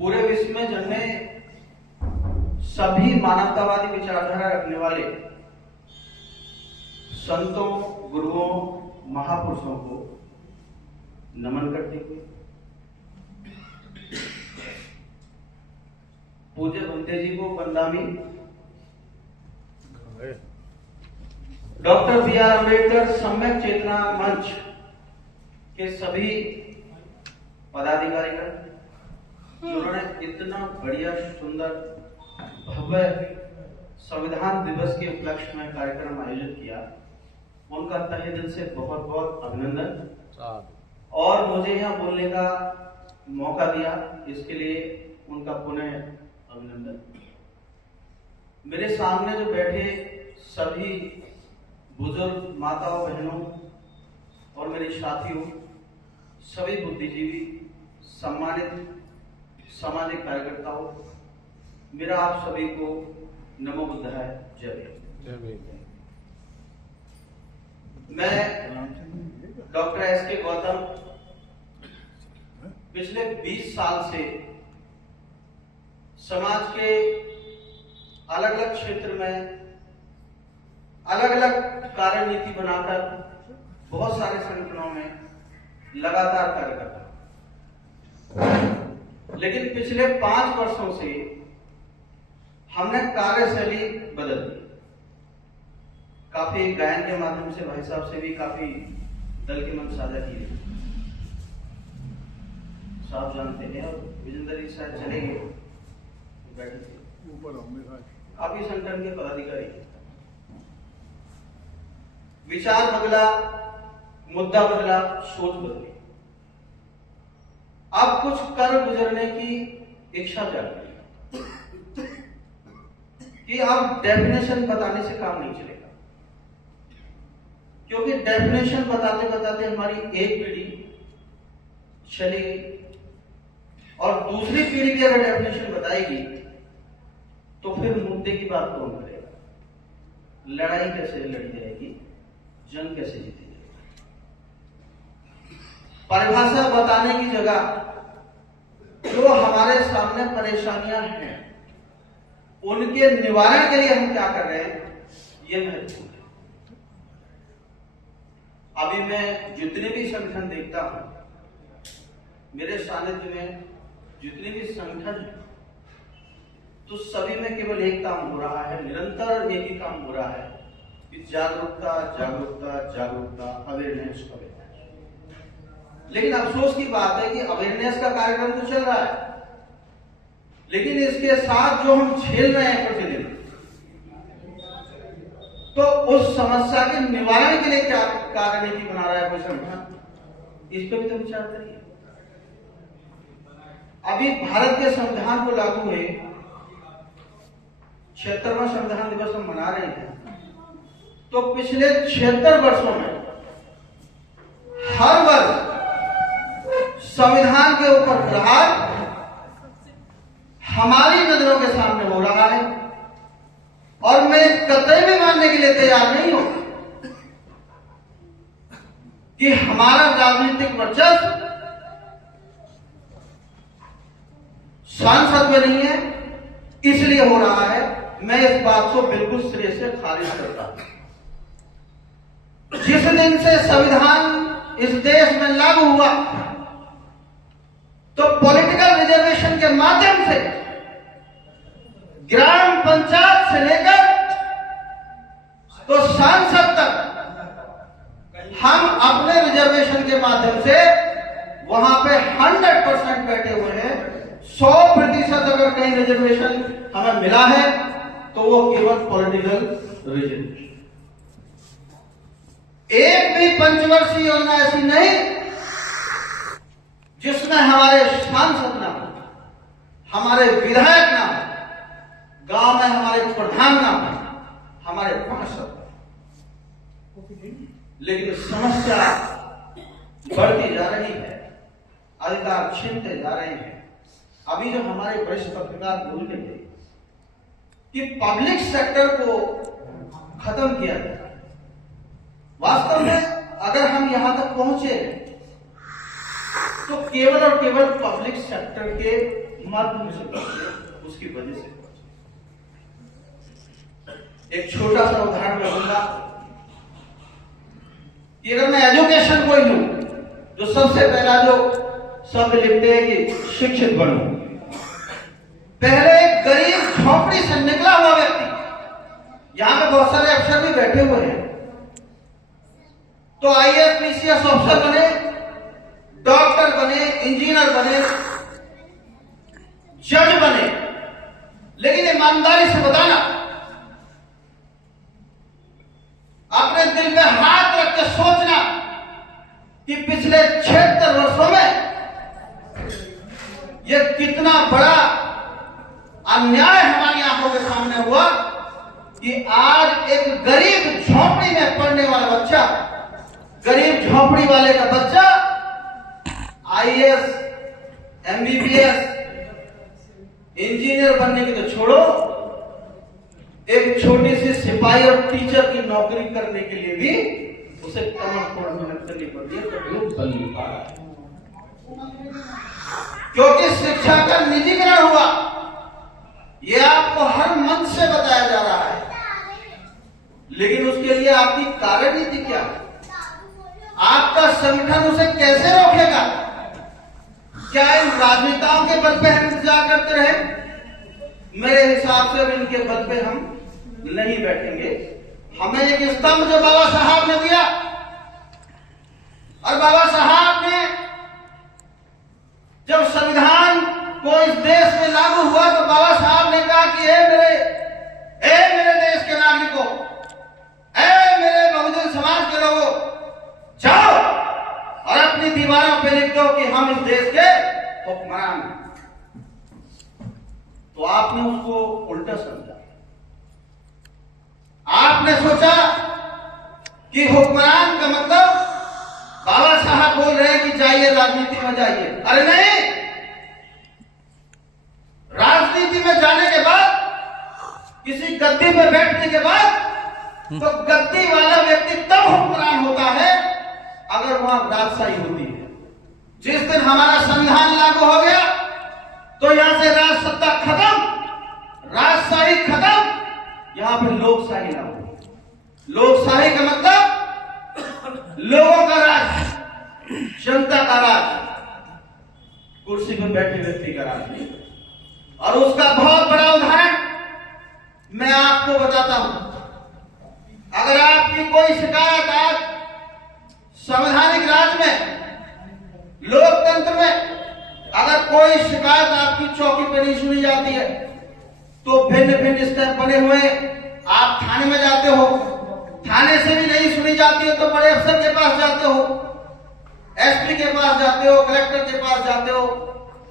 पूरे विश्व में जन्मे सभी मानवतावादी विचारधारा रखने वाले संतों, गुरुओं, महापुरुषों को नमन करते हुए पूज्य भंते जी को वंदामी, डॉक्टर बी आर अम्बेडकर सम्यक चेतना मंच के सभी पदाधिकारीगण जिन्होंने इतना बढ़िया, सुंदर, भव्य संविधान दिवस के उपलक्ष्य में कार्यक्रम आयोजित किया, उनका तहे दिल से बहुत बहुत अभिनंदन। और मुझे यहाँ बोलने का मौका दिया, इसके लिए उनका पुनः अभिनंदन। मेरे सामने जो बैठे सभी बुजुर्ग माताओं, बहनों और मेरे साथियों, सभी बुद्धिजीवी, सम्मानित सामाजिक कार्यकर्ताओं, मेरा आप सभी को नमो बुद्धाय, जय भीम। मैं डॉक्टर एस के गौतम पिछले 20 साल से समाज के अलग अलग क्षेत्र में अलग अलग कार्यनीति बनाकर बहुत सारे संगठनों में लगातार कार्य करता हूं। लेकिन पिछले 5 वर्षों से हमने कार्यशैली बदल दी। काफी गायन के माध्यम से भाई साहब से भी काफी दल के मन साझा किए, साहब जानते हैं। और विजेंद्र जी शायद चले गए, बैठे थे ऊपर, काफी संगठन के पदाधिकारी। विचार बदला, मुद्दा बदला, सोच बदली। अब कुछ कर गुजरने की इच्छा जागी कि अब डेफिनेशन बताने से काम नहीं चलेगा, क्योंकि डेफिनेशन बताते बताते हमारी एक पीढ़ी चली गई और दूसरी पीढ़ी भी अगर डेफिनेशन बताएगी तो फिर मुद्दे की बात कौन करेगा? लड़ाई कैसे लड़ी जाएगी? जंग कैसे जीती जाएगी? परिभाषा बताने की जगह जो हमारे सामने परेशानियां हैं, उनके निवारण के लिए हम क्या कर रहे हैं, ये महत्वपूर्ण है। अभी मैं जितने भी संगठन देखता हूं, मेरे सानिध्य में जितने भी संगठन हैं, तो सभी में केवल एक काम हो रहा है, निरंतर एक ही काम हो रहा है कि जागरूकता, जागरूकता, जागरूकता, अवेयरनेस, अवेयरनेस। लेकिन अफसोस की बात है कि अवेयरनेस का कार्यक्रम तो चल रहा है, लेकिन इसके साथ जो हम झेल रहे हैं प्रतिदिन, तो उस समस्या के निवारण के लिए क्या कार्यनीति बना रहा है कोई संगठन, इस पर भी तो विचार करिए। अभी भारत के संविधान को लागू हुए 76वां संविधान दिवस हम मना रहे हैं, तो पिछले 76 वर्षों में हर वर्ष संविधान के ऊपर प्रहार हमारी नजरों के सामने हो रहा है। और मैं कतई भी मानने के लिए तैयार नहीं हूं कि हमारा राजनीतिक वर्चस्व सांसद में नहीं है, इसलिए हो रहा है। मैं इस बात को बिल्कुल सिरे से खारिज करता हूं। जिस दिन से संविधान इस देश में लागू हुआ, तो पॉलिटिकल रिजर्वेशन के माध्यम से ग्राम पंचायत से लेकर तो सांसद तक हम अपने रिजर्वेशन के माध्यम से वहां पे 100% बैठे हुए हैं। 100% अगर कहीं रिजर्वेशन हमें मिला है तो वो केवल पॉलिटिकल रिजर्वेशन। एक भी पंचवर्षीय योजना ऐसी नहीं जिसमें हमारे सांसद ना हो, हमारे विधायक ना हो, गांव में हमारे प्रधान ना हो, हमारे पार्षद। लेकिन समस्या बढ़ती जा रही है, अधिकार छीनते जा रहे हैं। अभी जो हमारे वरिष्ठ पत्रकार बोल रहे थे कि पब्लिक सेक्टर को खत्म किया गया, वास्तव में अगर हम यहां तक पहुंचे तो केवल और केवल पब्लिक सेक्टर के माध्यम से पहुंचे, उसकी वजह से पहुंचे। एक छोटा सा उदाहरण मैं दूंगा कि अगर मैं एजुकेशन को ही लूं, जो सबसे पहला जो शब्द लिखते हैं कि शिक्षित बनो, पहले एक गरीब झोपड़ी से निकला हुआ व्यक्ति, यहां पे बहुत सारे अफसर भी बैठे हुए हैं, तो आईएएस पीसीएस अफसर बने, डॉक्टर बने, इंजीनियर बने, जज बने, लेकिन ईमानदारी से बताना, अपने दिल में हाथ रख के सोचना कि पिछले 76 वर्षों में यह कितना बड़ा अन्याय हमारी आंखों के सामने हुआ कि आज एक गरीब झोपड़ी में पढ़ने वाला बच्चा, गरीब झोपड़ी वाले का बच्चा आईएएस, एमबीबीएस, इंजीनियर बनने की तो छोड़ो, एक छोटी सी सिपाही और टीचर की नौकरी करने के लिए भी उसे कमर तोड़ मेहनत करनी पड़ती है, तो लोग बन नहीं पा रहा है, क्योंकि शिक्षा का निजीकरण हुआ। यह आपको हर मंच से बताया जा रहा है, लेकिन उसके लिए आपकी कार्यनीति क्या है? आपका संगठन उसे कैसे रोकेगा? क्या इन राजनेताओं के बल पे हम इंतजार करते रहे? मेरे हिसाब से अब इनके बल पे हम नहीं बैठेंगे। हमें एक स्तंभ जो बाबा साहब ने दिया, और बाबा साहब ने जब संविधान को इस देश में लागू हुआ तो बाबा साहब ने कहा कि मेरे देश के नागरिकों, मेरे बहुजन समाज के लोगों, जाओ और अपनी दीवारों पे लिख दो कि हम इस देश के हुक्मरान हैं। तो आपने उसको उल्टा समझा, आपने सोचा कि हुक्मरान का मतलब बाबा साहब बोल रहे हैं कि जाइए राजनीति में जाइए। अरे नहीं, राजनीति में जाने के बाद, किसी गद्दी में बैठने के बाद, तो गद्दी वाला व्यक्ति तब हुक्मरान होता है अगर वहां राजशाही होती है। जिस दिन हमारा संविधान लागू हो गया तो यहां से राज सत्ता खत्म, राजशाही खत्म, यहां पर लोकशाही लागू। लोकशाही का मतलब लोगों का राज, जनता का राज, कुर्सी पर बैठे व्यक्ति का राज नहीं। और उसका बहुत बड़ा उदाहरण मैं आपको बताता हूं। अगर आपकी कोई शिकायत आज संवैधानिक राज में, लोकतंत्र में, अगर कोई शिकायत आपकी चौकी पर नहीं सुनी जाती है तो भिन्न भिन्न स्तर बने हुए आप थाने में जाते हो, थाने से भी नहीं सुनी जाती है तो बड़े अफसर के पास जाते हो, एसपी के पास जाते हो, कलेक्टर के पास जाते हो,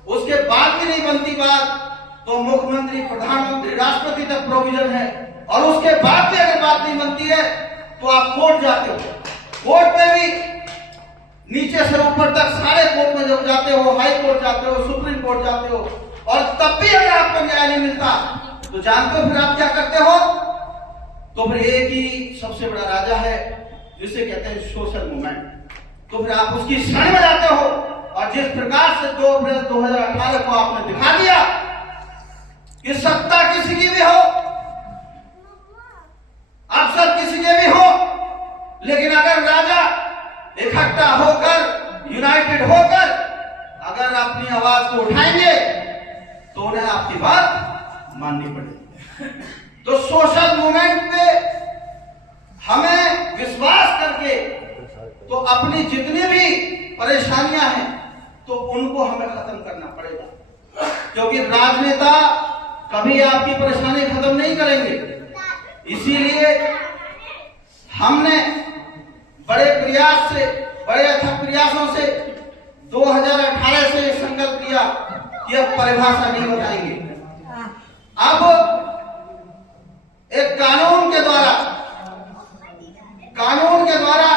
उसके बाद भी नहीं बनती बात तो मुख्यमंत्री, प्रधानमंत्री, राष्ट्रपति तक प्रोविजन है, और उसके बाद भी अगर बात नहीं बनती है तो आप कोर्ट जाते हो। कोर्ट में भी नीचे से ऊपर तक सारे कोर्ट में जब जाते हो, हाई कोर्ट जाते हो, सुप्रीम कोर्ट जाते हो, और तब भी अगर आपको न्याय नहीं मिलता तो जानते हो फिर आप क्या करते हो? तो फिर एक ही सबसे बड़ा राजा है जिसे कहते हैं सोशल मूवमेंट। तो फिर आप उसकी शरण में जाते हो, और जिस प्रकार से 2 अप्रैल 2018 को आपने दिखा दिया कि सत्ता किसी की भी हो, अफसर किसी के भी हो, लेकिन अगर राजा इकट्ठा होकर, यूनाइटेड होकर अगर अपनी आवाज को उठाएंगे तो उन्हें आपकी बात माननी पड़ेगी। तो सोशल मूवमेंट पे हमें विश्वास करके तो अपनी जितनी भी परेशानियां हैं तो उनको हमें खत्म करना पड़ेगा, क्योंकि राजनेता कभी आपकी परेशानी खत्म नहीं करेंगे। इसीलिए हमने बड़े प्रयास से, बड़े अथक प्रयासों से 2018 से संकल्प लिया कि अब परिभाषा नहीं बताएंगे। अब एक कानून के द्वारा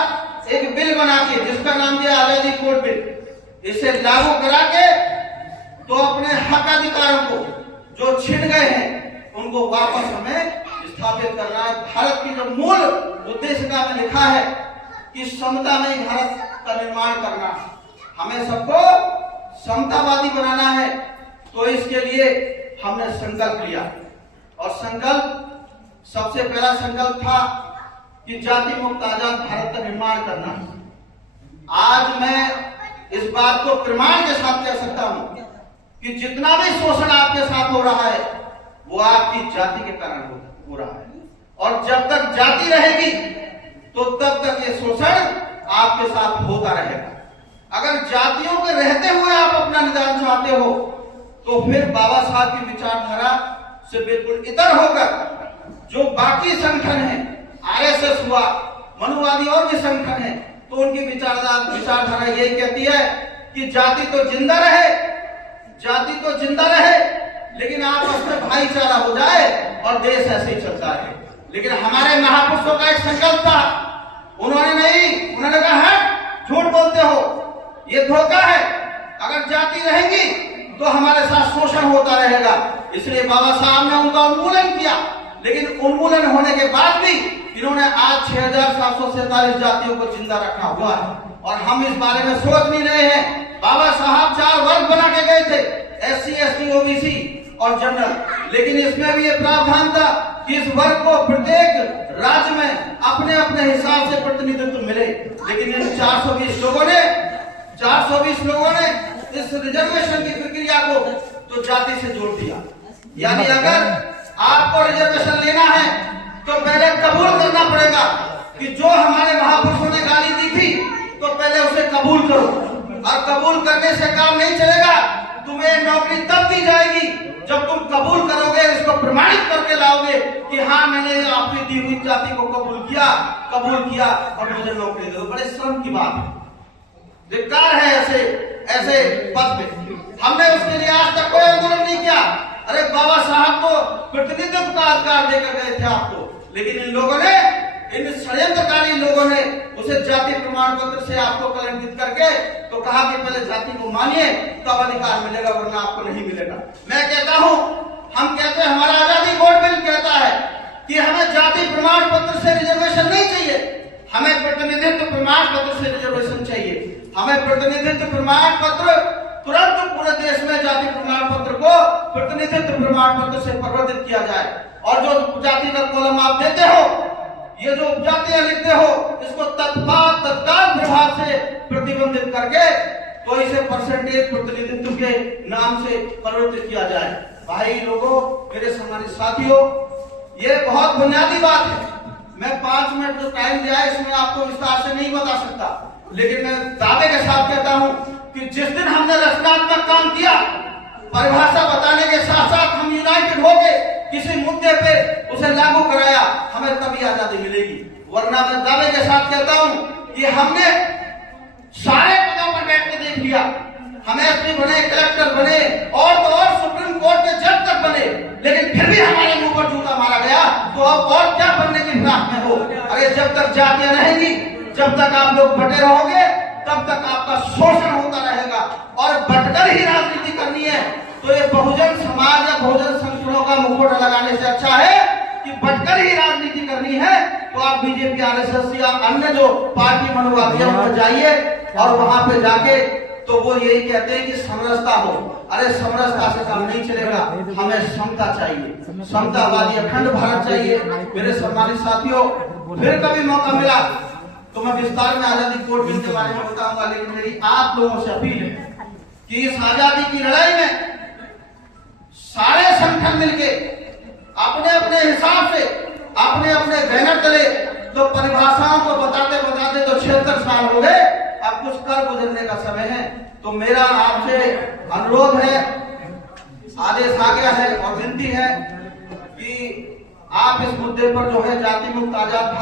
एक बिल बना के, जिसका नाम दिया आजादी कोड बिल, इसे लागू करा के तो अपने हक अधिकारों को जो छिन गए हैं उनको वापस हमें स्थापित करना है। भारत की जो मूल उद्देश्य में लिखा है कि समता में भारत का निर्माण करना, हमें सबको समतावादी बनाना है। तो इसके लिए हमने संकल्प लिया और संकल्प सबसे पहला संकल्प था कि जाति मुक्त आजाद भारत का निर्माण करना। आज मैं इस बात को प्रमाण के साथ कह सकता हूं कि जितना भी शोषण आपके साथ हो रहा है वो आपकी जाति के कारण हो रहा है, और जब तक जाति रहेगी तो तब तक ये शोषण आपके साथ होता रहेगा। अगर जातियों के रहते हुए आप अपना निदान चाहते हो तो फिर बाबा साहब की विचारधारा से बिल्कुल इतर होकर जो बाकी संगठन है, आरएसएस हुआ, मनुवादी और भी संगठन है, तो उनकी विचारधारा यही कहती है कि जाति तो जिंदा रहे, जाति तो जिंदा रहे, लेकिन आपस में भाईचारा हो जाए और देश ऐसे ही चलता रहे। लेकिन हमारे महापुरुषों का एक संकल्प था, उन्होंने कहा है झूठ बोलते हो, ये धोखा है, अगर जाति रहेगी तो हमारे साथ शोषण होता रहेगा। इसलिए बाबा साहब ने उनका उन्मूलन किया, लेकिन उन्मूलन होने के बाद भी इन्होंने आज 6747 जातियों को जिंदा रखा हुआ है, और हम इस बारे में सोच नहीं रहे हैं। बाबा साहब 4 वर्ग बना के गए थे, SC, ST, OBC और जनरल, लेकिन इसमें भी ये प्रावधान था कि इस वर्ग को प्रत्येक राज्य में अपने अपने हिसाब से प्रतिनिधित्व मिले। लेकिन इन 420 लोगों ने इस रिजर्वेशन की प्रक्रिया को तो जाति से जोड़ दिया। यानी अगर आपको रिजर्वेशन लेना है तो पहले कबूल करना पड़ेगा कि जो हमारे महापुरुषों ने गाली दी थी तो पहले उसे कबूल करो, और कबूल करने से काम नहीं चलेगा। तुम्हें नौकरी तब दी जाएगी जब तुम कबूल करोगे, इसको प्रमाणित करके लाओगे कि हाँ मैंने आपकी दी हुई जाति को कबूल किया और मुझे नौकरी दो। बड़े शर्म की बात है, धिक्कार है ऐसे पद पे। हमने उसके लिए आज तक कोई आंदोलन नहीं किया। अरे बाबा साहब तो प्रतिनिधित्व का अधिकार देकर गए थे आपको, लेकिन इन षड्यंत्रकारी लोगों ने उसे जाति प्रमाण पत्र से आपको कलंकित करके तो कहा कि पहले जाति को मानिए तब अधिकार मिलेगा, वरना आपको नहीं मिलेगा। मैं कहता हूं, हम कहते हैं, हमारा आजादी बोर्ड बिल कहता है कि हमें जाति प्रमाण पत्र से रिजर्वेशन नहीं चाहिए, हमें प्रतिनिधित्व प्रमाण पत्र से रिजर्वेशन चाहिए। हमें प्रतिनिधित्व प्रमाण पत्र तुरंत पूरे देश में जाति प्रमाण पत्र को प्रतिनिधित्व प्रमाण पत्र से परिवर्तित किया जाए, और जो जाति का कॉलम आप देते हो, ये जो उपजातियां लिखते हो, इसको तत्काल प्रभाव से प्रतिबंधित करके तो इसे परसेंटेज प्रतिनिधित्व के नाम से परिवर्तित किया जाए। भाई लोगों, मेरे सम्मानित साथियों, ये बहुत बुनियादी बात है। मैं 5 मिनट जो टाइम दिया है इसमें आपको विस्तार से नहीं बता सकता, लेकिन मैं दावे के साथ कहता हूं कि जिस दिन हमने रचनात्मक काम किया, परिभाषा बताने के साथ साथ हम यूनाइटेड हो गए, किसी मुद्दे पे उसे लागू कराया, हमें तभी आजादी मिलेगी। वरना मैं दावे के साथ कहता हूं कि हमने सारे पदों पर बैठ के देख लिया, हम एसपी बने, कलेक्टर बने, और तो और सुप्रीम कोर्ट के जज तक बने, लेकिन फिर भी हमारे मुंह पर जूता मारा गया। तो अब और क्या बनने की फिराक में हो? अरे जब तक जातियां रहेंगी, जब तक आप लोग बटे रहोगे, तब तक आपका शोषण होता रहेगा, और बटकर ही राजनीति करनी है तो ये बहुजन समाज या बहुजन संगठनों का मुखौटा लगाने से अच्छा है कि बटकर ही राजनीति करनी है तो आप बीजेपी, आरएसएस या अन्य जो पार्टी मनुवादियों पर जाइए, और वहां पे जाके तो वो यही कहते हैं कि समरसता हो। अरे समरसता से काम नहीं चलेगा, हमें समता चाहिए, समतावादी अखंड भारत चाहिए। मेरे सम्मानित साथियों, फिर कभी मौका मिला तो मैं विस्तार में आजादी कोड बिल के बारे में बताऊंगा, लेकिन मेरी आप लोगों से अपील है कि इस आजादी की लड़ाई में सारे संगठन मिलके अपने अपने हिसाब से अपने अपने बैनर तले तो परिभाषाओं को बताते बताते तो 76 साल हो गए, अब कुछ कर गुजरने का समय है। तो मेरा आपसे अनुरोध है, आदेश आ गया है और विनती है कि आप इस मुद्दे पर जो है जाति मुक्त आजाद